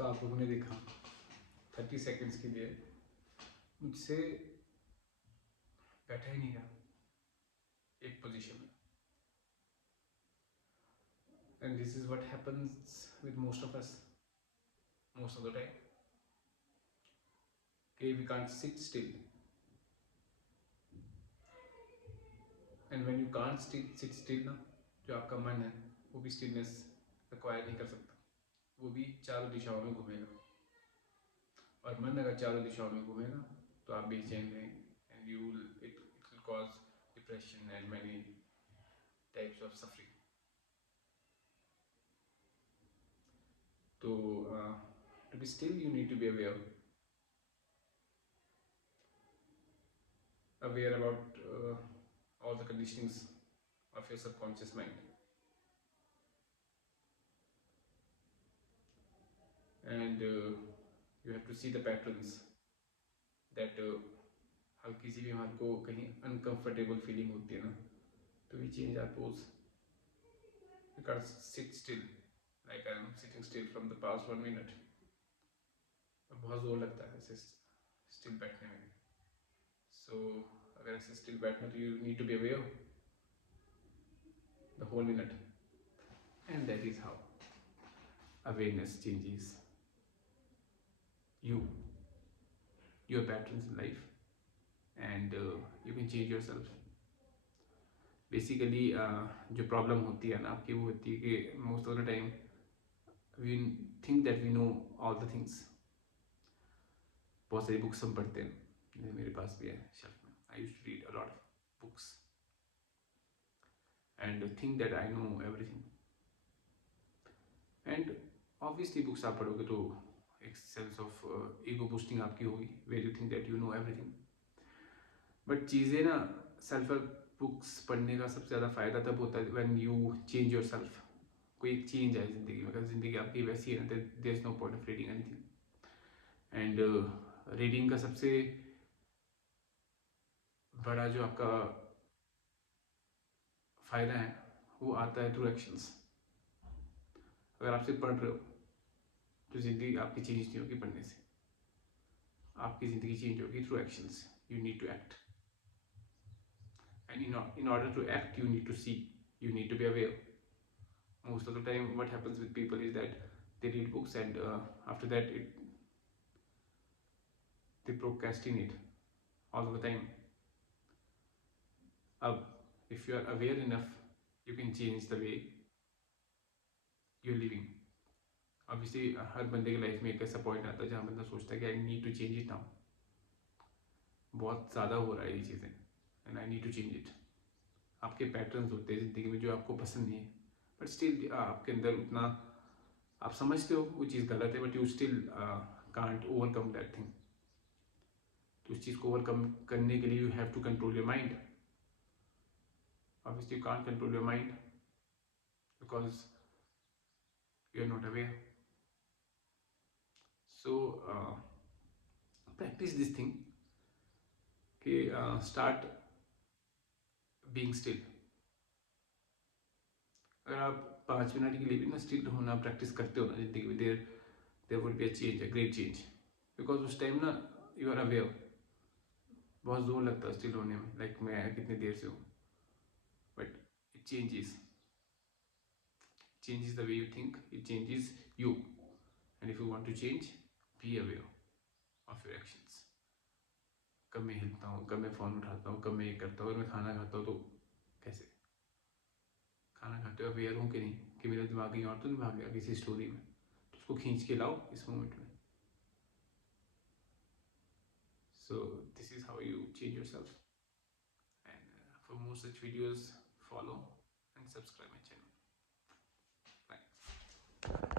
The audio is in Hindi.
तो आप लोगों ने देखा 30 सेकेंड्स के लिए मुझसे बैठा ही नहीं गया एक पोजीशन में. And this is what happens with most of us most of the time. Okay, we can't sit still. And when you can't sit still ना, जो आपका मन है वो भी stillness acquire नहीं कर सकता. वो भी चारों दिशाओं में घूमेगा. और मन अगर चारों दिशाओं में घूमेगा तो आप बेचैन रहेंगे. And it will cause depression and many types of suffering. So to be still you need to be aware about all the conditionings of your subconscious mind. And you have to see the patterns that हल्की सी भी हमारे को कहीं uncomfortable feeling होती है ना, तो we change our pose. You can't sit still like I am sitting still from the past 1 minute. बहुत जोर लगता है ऐसे still बैठने में. So अगर ऐसे still बैठना तो you need to be aware the whole minute. And that is how awareness changes you, your patterns in life, and you can change yourself. Basically जो प्रॉब्लम होती है ना आपकी वो होती है कि most of the time we think that we know all the things. बहुत सारी बुक्स हम पढ़ते हैं, जैसे मेरे पास भी है शेल्फ में. I used to read a lot of books and think that I know everything. And obviously books आप पढ़ोगे तो एक सेंस ऑफ ईगो बूस्टिंग आपकी होगी, where you think that you know everything. But चीज़ें ना सेल्फ हेल्प बुक्स पढ़ने का सबसे ज़्यादा फ़ायदा तब होता है when you change your self. कोई एक चेंज आए ज़िंदगी में. अगर ज़िंदगी आपकी वैसी है ना, there is no point of reading anything. And reading का सबसे बड़ा जो आपका फ़ायदा है वो आता है थ्रू एक्शंस. अगर आप सिर्फ पढ़ रहे हो तो ज़िंदगी आपकी चेंज नहीं होगी पढ़ने से. आपकी ज़िंदगी चेंज होगी through actions. You need to act. And in order to act, you need to see, you need to be aware. Most of the time what happens with people is that they read books and after that they procrastinate all of the time. If you are aware enough, you can change the way you're living. Obviously हर बंदे की लाइफ में एक ऐसा पॉइंट आता है जहाँ बंदा सोचता है कि I need to change it now. बहुत ज़्यादा हो रहा है ये चीज़ें and I need to change it. आपके पैटर्न्स होते हैं ज़िंदगी में जो आपको पसंद नहीं है, बट स्टिल आपके अंदर उतना आप समझते हो वो चीज़ गलत है, but you still can't overcome that thing. तो उस चीज़ को ओवरकम करने के लिए you have to control your mind. Obviously you can't control your mind because you are not aware. So practice this thing कि स्टार्ट बीइंग स्टिल. अगर आप 5 मिनट के लिए भी ना स्टिल होना प्रैक्टिस करते हो ना जिंदगी में, there would be a change, a great change. Because उस टाइम ना यू आर अवेयर. बहुत जोर लगता है स्टिल होने में, लाइक मैं कितनी देर से हूँ, but it changes the way you think, it changes you. And if you want to change, be aware of your actions. कब मैं हिलता हूँ, कब मैं फ़ोन उठाता हूँ, कब मैं ये करता हूँ. अगर मैं खाना खाता हूँ तो कैसे खाना खाते हुए अवेयर हूँ कि नहीं, कि मेरा दिमाग कहीं और तो नहीं भाग गया किसी स्टोरी में, तो उसको खींच के लाओ इस मोमेंट में. So this is how you change yourself. And for more such videos, follow and subscribe my channel.